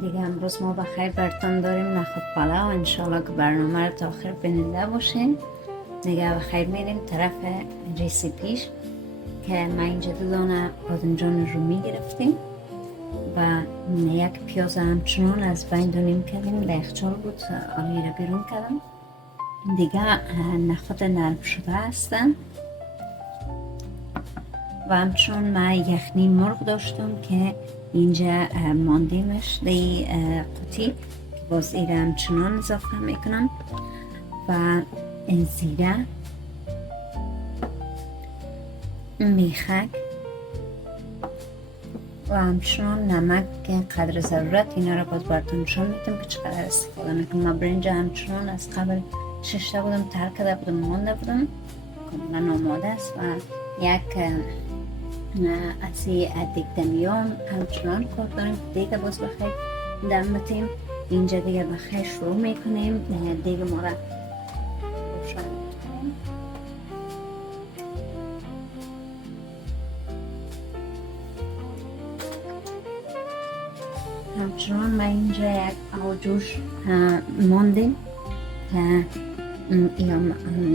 دیگه امروز ما بخیر براتون داریم نخود پلاو. انشالله که برنامه رو تا آخر بیننده باشین. دیگه بخیر میریم طرف ریسیپیش که ما اینجا 2 دانه بادمجان رومی گرفتیم و یک پیاز همچنان از بین دونیم کردیم، در یخچال بود آلی رو بیرون کردم. دیگه نخود نرم شده هستن و همچنان ما یخنی مرغ داشتم که اینجا ماندیمش دی قطی که باز ایره همچنان اضافه میکنم و زیره، میخک و همچنان نمک که قدر ضرورت. اینا رو باز براتون نشون میدم که چقدر استفاده میکنم. من برنج همچنان از قبل ششته بودم، ترک کرده بودم، مانده بودم، کاملا آماده است و یک اسی دیگدمیام همچنان کار داریم. دیگه باز بخیر دم بتیم. اینجا دیگه بخیر شروع میکنیم دیگه ما را روشن میکنیم. همچنان ما اینجا یک آجوش ماندیم که یا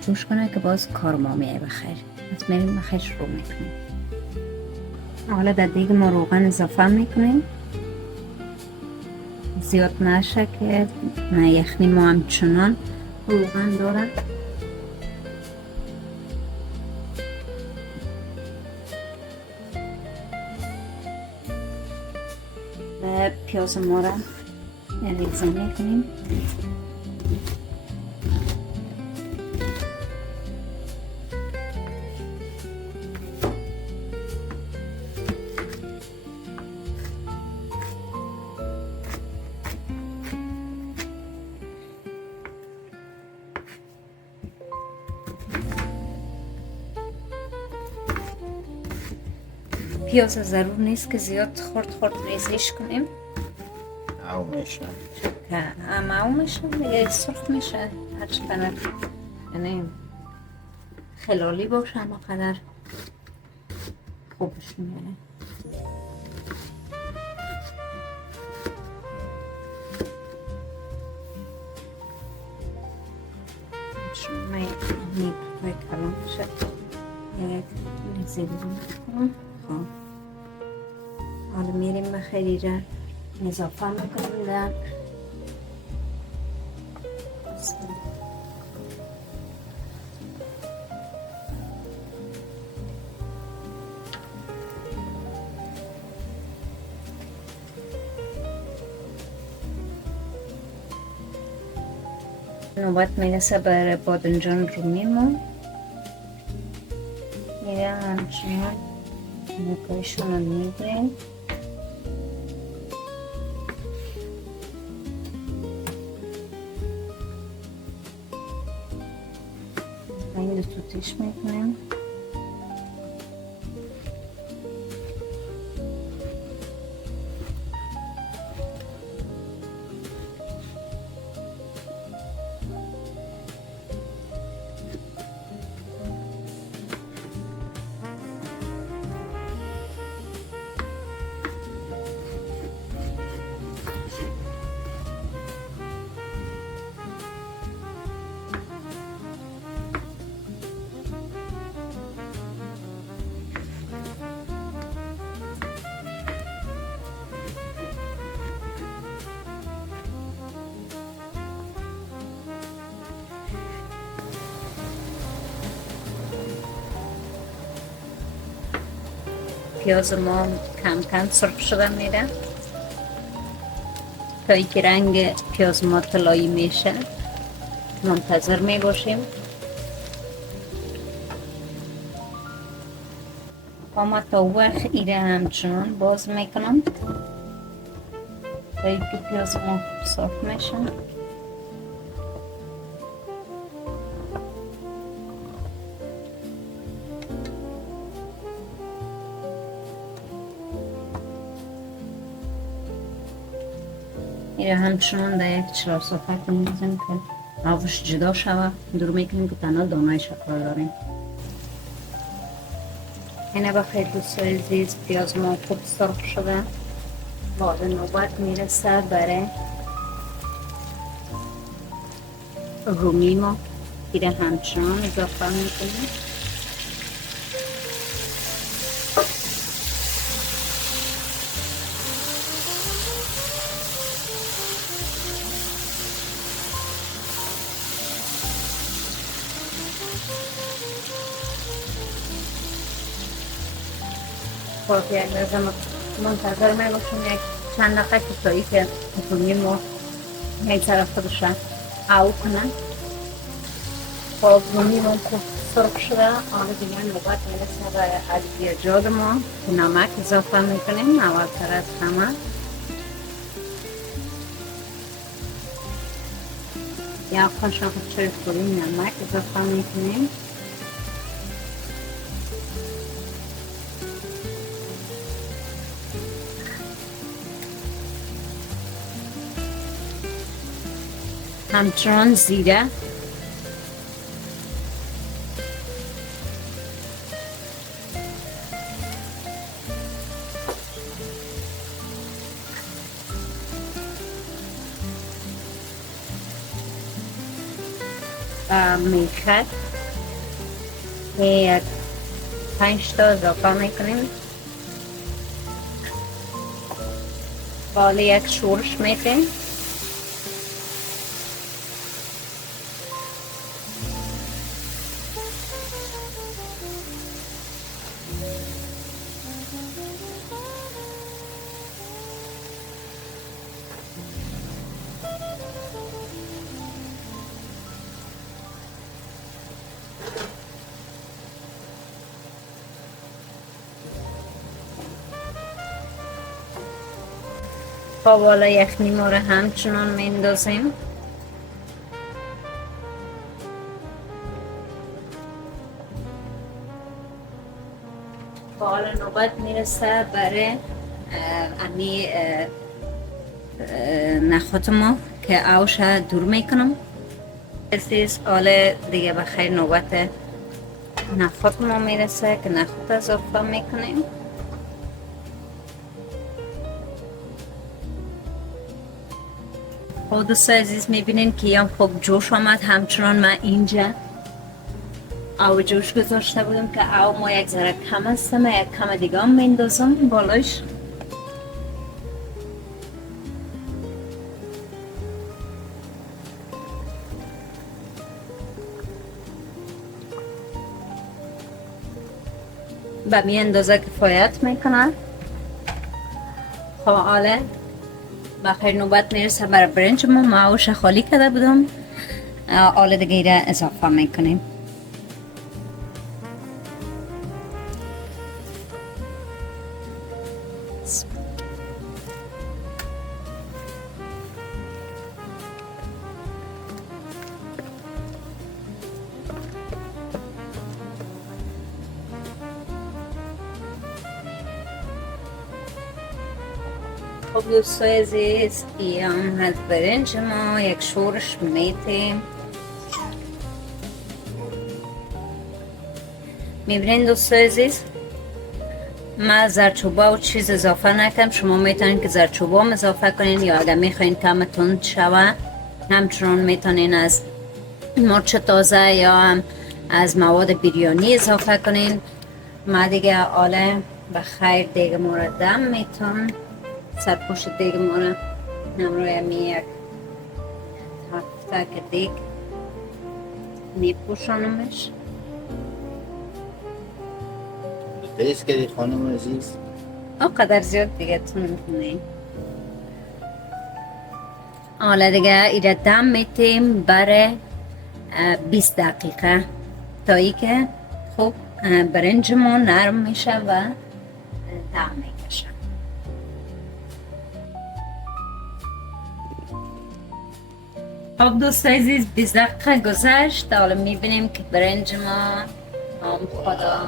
جوش کنه که باز کار ما میه بخیر. از میریم بخیر شروع میکنیم. حالا در دیگه ما روغن اضافه میکنیم، زیاد نشه که یخنی ما همچنان روغن داره. و پیاز ما را ریزه میکنیم. پیاز ضرور نیست که زیاد خرد ریزش کنیم، او میشه که او میشه دیگه سرخ میشه. هر چقدر یعنی خلالی باشه اما قدر خوبش میاره. چون من پای کلان میشه یک ریزه کنم. حالا میریم بخیری را اضافه میکنیم در نوبت میرسه بر بادمجان رومیمون. میره همچنان نکایشون رو میگیریم. این دو توتیش میکنیم. پیاز ما کم سرخ شده میره تا اینکه رنگ پیاز ما طلایی میشه. منتظر می باشیم. ما تا وقت ایره همچنان باز میکنم تا اینکه پیاز ما سرخ میشه. ایره همچنان در یک چرا صفحه میزنیم که آبش جدا شود. دور میکنیم که تنها دانه شکر داریم. اینه بخیر دوستای عزیز، پیاز ما خوب سرخ شده حال نوبت میرسه برای رومی ما که همچنان اضافه میکنیم. خب یک لحظه منتظر می باشیم یک چند دقیقه که تایی که رومی ما یک طرف خودش او کنن. خب رومی ما خوب سرخ شده. آن دیگه نوبت میرسه برای ادویجات ما که نمک اضافه میکنیم اولتر از همه. یا قاشق چرخوری نمک اضافه میکنیم. همچنان زیره، میخک یک 5 تا اضافه میکنیم. حالا یک شورش میکنیم. خب حالا یخنی ما رو همچنان میندازیم. حالا نوبت میرسه برای امی نخود ما که اوش دور میکنم. حالا دیگه بخیر نوبت نخود ما میرسه که نخود اضافه میکنیم. خب دوستان عزیز میبینین که هم خوب جوش آمد. همچنان من اینجا او جوش گذاشته بودم که او ما یک ذره کم است. من یک کم دیگه هم میندازم بالاش. به می اندازه کفایت میکنه. خب حالا بخیر نوبت میرسه برای برنج ما. معوش خالی کرده بودم. حالا دیگه ایره اضافه میکنیم. خب دوستان عزیز این هم از برنج ما یک شورش میتیم. میبینین دوستان عزیز من زرچوبه و چیز اضافه نکنم. شما میتونین که زرچوبه هم اضافه کنین یا اگر میخواین کم تند شوه همچنان میتونین از مرچ تازه یا هم از مواد بریانی اضافه کنین. ما دیگه حالا بخیر دیگه ما رو دم میتونم. سرپوش دیگه ما رو نمروی می یک هفته که دیگه میپوشانمش. تیز کردی خانم عزیز؟ قدر زیاد دیگه تون کنیم. حالا دیگه ایره دم میتیم برای 20 دقیقه تا ای که خوب برنج ما نرم میشه و دم میکشه. خب دوستان عزیز 20 دقیقه گذشت. حالا میبینیم که برنج ما خدا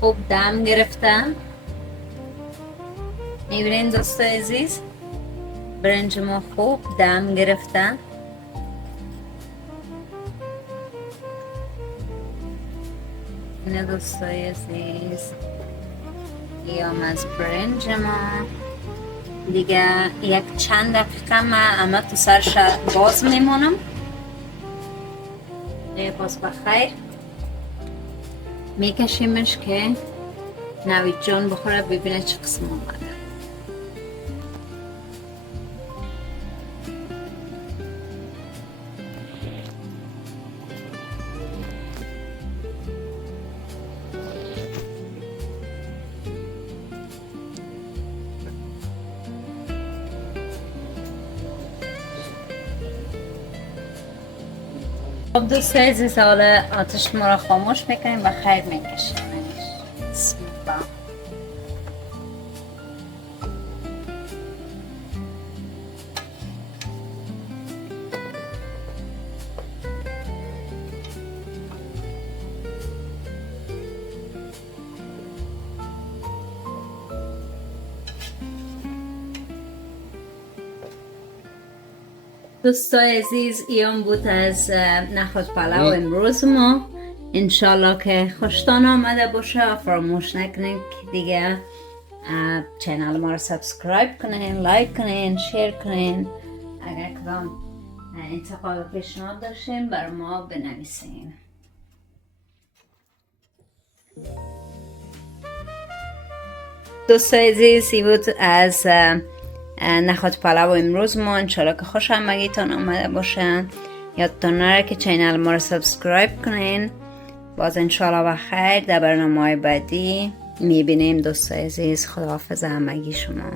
خوب دم گرفته. میبینین دوستان عزیز برنج ما خوب دم گرفته. اینه دوستان عزیز یام از برنج ما دیگه یک چند دقیقه من اما تو سرش باز میمونم. باز بخیر میکشیمش که نوید جان بخوره ببینه چه قسم آمده. خب دوست عزیز، حالا آتش ما را خاموش میکنیم و خیر میکشیم. بسم الله. دوستای عزیز، ایام بود از نخود پلاو امروز ما. انشالله که خوشتان آمده باشه. فراموش نکنین که دیگه چینل ما رو سابسکرایب کنین، لایک کنین، شیر کنین. اگر کدام انتقاد و پیشنهاد داشتین بر ما بنویسین. دوستای عزیز، ای بود از نخود پلاو امروز ما. انشالله که خوش آمدیتان آمده باشن. یادتان نره که چینل ما رو سابسکرایب کنین. باز انشالله بخیر در برنامه بعدی میبینیم. دوستای عزیز، خداحافظ همگی شما.